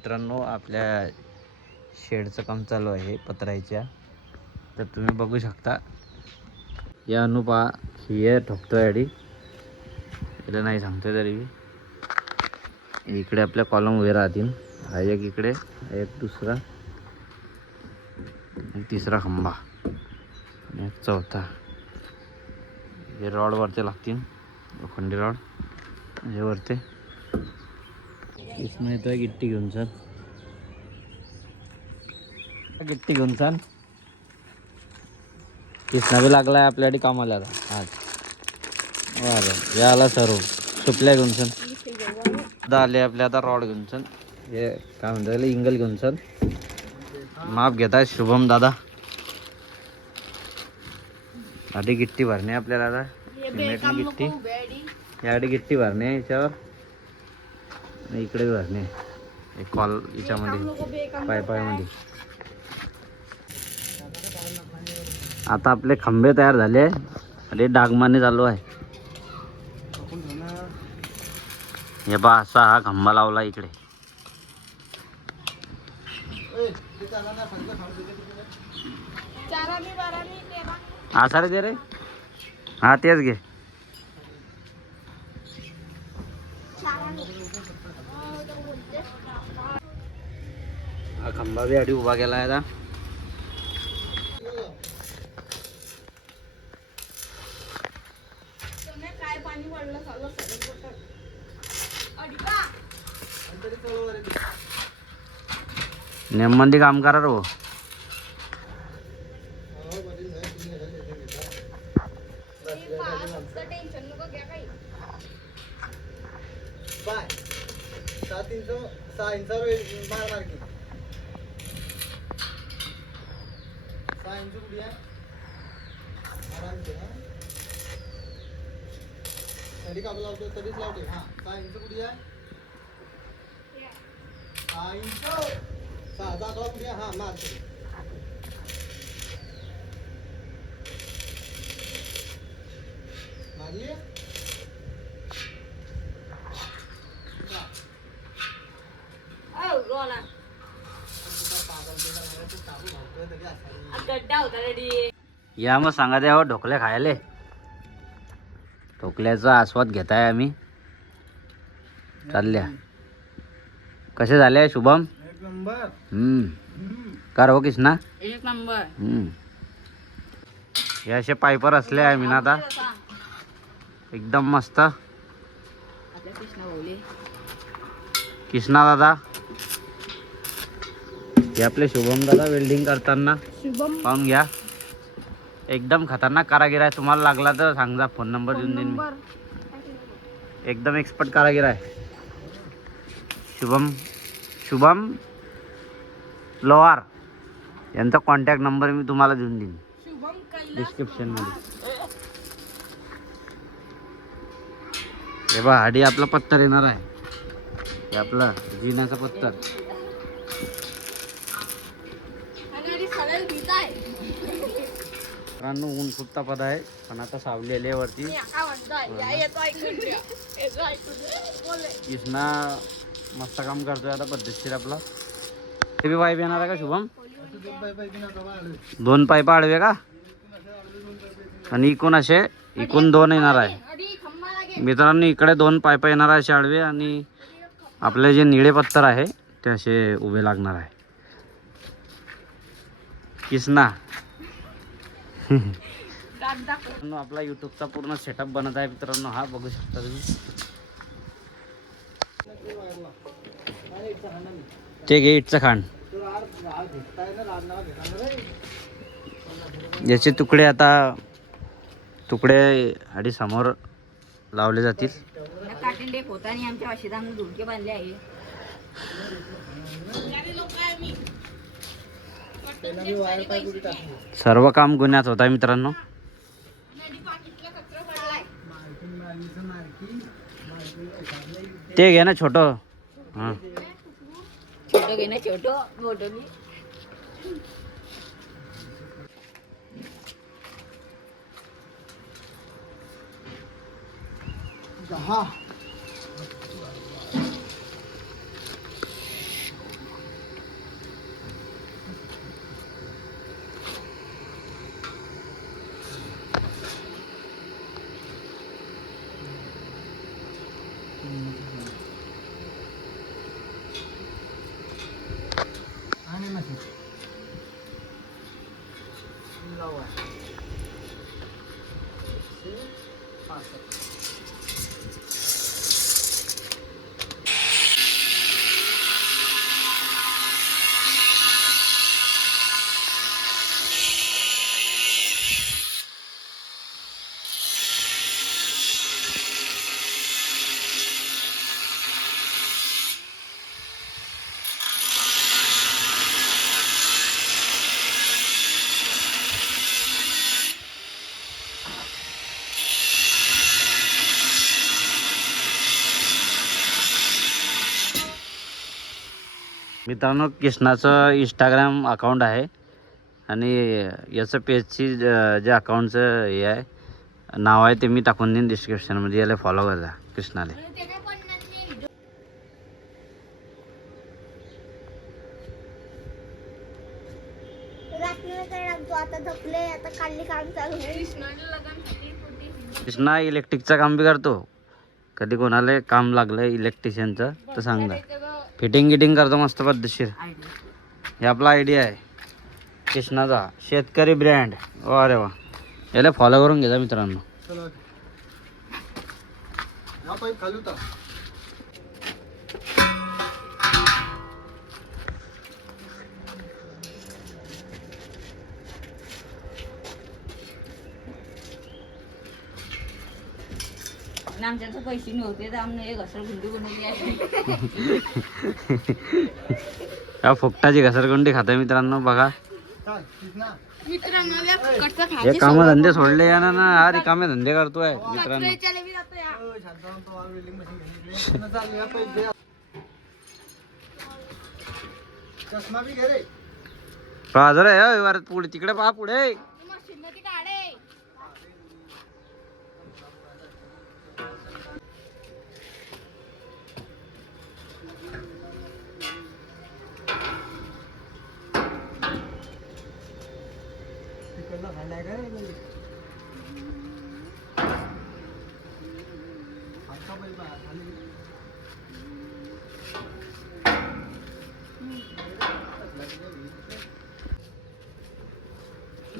मित्रांनो, आपल्या शेडचं काम चालू आहे पत्र्याच्या. तर तुम्ही बघू शकता या अनुपा ही ठोकतोय अडी तिला नाही सांगतोय तरी इकडे आपल्या कॉलम उभे राहतील. हा एक इकडे, एक दुसरा, एक तिसरा खंबा आणि एक चौथा. हे रॉड वरती लागतील, लोखंडी रॉड हे वरते. इसमें येतोय गिट्टी घेऊन चल, गिट्टी घेऊन चल. कृष्णा बी लागलाय आपल्यासाठी कामाला आज. बरं याला सर्व सुपल्या घेऊन चल. आता आले आपल्या आता रॉड घेऊन चल. हे काय म्हणतात इंगल घेऊन चल. माप घेताय शुभम दादा. आधी गिट्टी भरणे आपल्याला. आता सिमेंटनी गिट्टी यासाठी गिट्टी भरणे याच्यावर, इकडे भरणे एक कॉल याच्यामध्ये पायपायमध्ये. आता आपले खंबे तयार झाले आणि डागमाने चालू आहे. हे बा असा हा खंबा लावला इकडे. हा सारे दे रे. हा तेच घे. हा खंबा बी आधी उभा केला आहे. आता नेममंदी काम करा रो. या मग सांगा द्या ढोकले खायले. ढोकल्याचा आस्वाद घेताय आम्ही. चालल्या कसे झाले शुभम? एक नंबर. कर हो कृष्णा एक नंबर. हे असे पायपर असले आहे मी आता एकदम मस्त. कृष्णा दादा हे आपले शुभम दादा वेल्डिंग करताना पाहून घ्या. एकदम खतरनाक कारागीर आहे. तुम्हाला लागला तर सांगा, फोन नंबर देऊन देईन मी. एकदम एक्सपर्ट कारागीर आहे शुभम लोहार. यांचा कॉन्टॅक्ट नंबर मी तुम्हाला देऊन देईन डिस्क्रिप्शन मध्ये. हे बा आधी आपला पत्तर येणार आहे. हे आपला जिन्याचा पत्तर. मित्रांनो ऊन खूप तापत आहे, पण आता सावली आली वरती. कृष्णा मस्त काम करतोय आता पद्धतशीर आपला. ते बी पाईप येणार आहे का शुभम? 2 पाईप आडवे का? आणि इकून असे इकून 2 येणार आहे. मित्रांनो इकडे 2 पाईप येणार आहे असे आडवे, आणि आपले जे निळे पत्तर आहे ते असे उभे लागणार आहे. कृष्णा आपला युट्यूबचा पूर्ण सेटअप बनत आहे मित्रांनो. हा बघू शकता तुम्ही. ते घे इटचं खांड. याचे तुकडे आता आधी समोर लावले जातील. सर्व काम गुन्ह्यात होत आहे मित्रांनो. ते घे ना छोट. हा छोटं घे ना, छोटं मोठं घे. मित्रांनो कृष्णाचं इंस्टाग्राम अकाउंट आहे आणि याचं पेजची जे अकाउंटचं हे आहे नाव आहे ते मी टाकून देईन डिस्क्रिप्शनमध्ये. याला फॉलो करा कृष्णाला. कृष्णा इलेक्ट्रिकचं काम बी करतो. कधी कोणाला काम लागलं इलेक्ट्रिशियनचं तर सांगा. फिटिंग गिटिंग करतो मस्त पद्धतशीर. हे आपला आयडिया आहे कृष्णाचा शेतकरी ब्रँड. अरे वा, याला फॉलो करून घ्या मित्रांनो. आमच्याकडे पैसे नव्हते तर आम्ही घसरगुंडी बनवली आहे. या फुकटाची घसरगुंडी खाते मित्रांनो. बघा हे काम धंदे सोडले या ना हा रिकामे धंदे करतोय मित्रांनो. हजर आहे पुढे तिकडे पहा पुढे.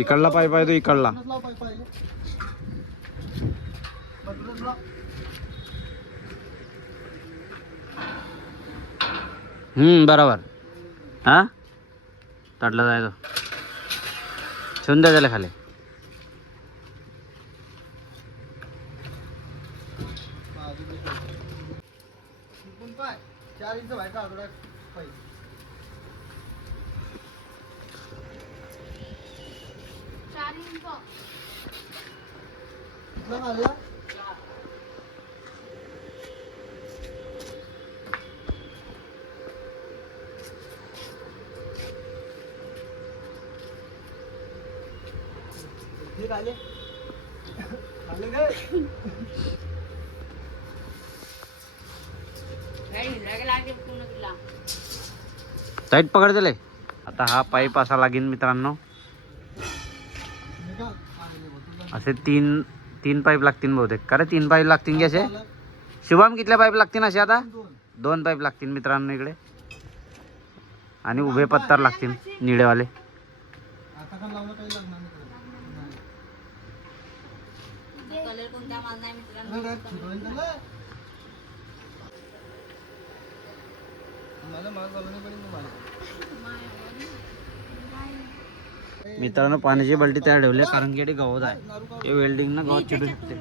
इकडला पाईप आहे तो इकडला. बरोबर. हा तडला जायचो ठेवून द्या त्याला खाली. टाईट पकड दिले. आता हा पाईप असा लागेल मित्रांनो. असे तीन पाईप लागतील बहुतेक. का रे 3 पाईप लागतील की असे? शुभम कितल्या पाईप लागतील असे? आता 2 पाईप लागतील मित्रांनो इकडे. आणि उभे पत्तर लागतील निळेवाले. कलर कोणता माल नाही मित्रांनो. मित्रांनो पाण्याची बाल्टी तयार ठेवली कारण की गवत आहे. हे वेल्डिंग ना गवत चिटू शकते.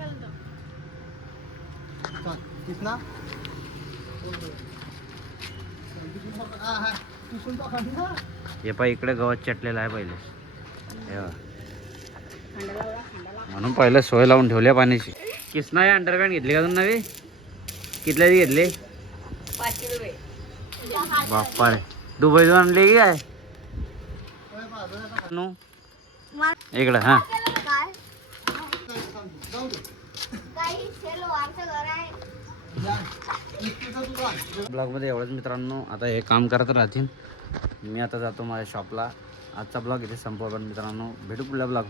हे पाय इकडे गवत चटलेलं आहे पहिले. म्हणून पहिले सोय लावून ठेवल्या पाण्याची. किसना हे अंडरपॅन्ट घेतली का तुम्ही नवी? कितल्याची घेतली? 500 रुपये. बाप्पा रे दुबईतून आणली की काय? इकडं हा ब्लॉग मध्ये एवढंच मित्रांनो. आता हे काम करत राहतील. मी आता जातो माझ्या शॉपला. आजचा ब्लॉग इथे संपवा मित्रांनो. भेटू पुढल्या ब्लॉग.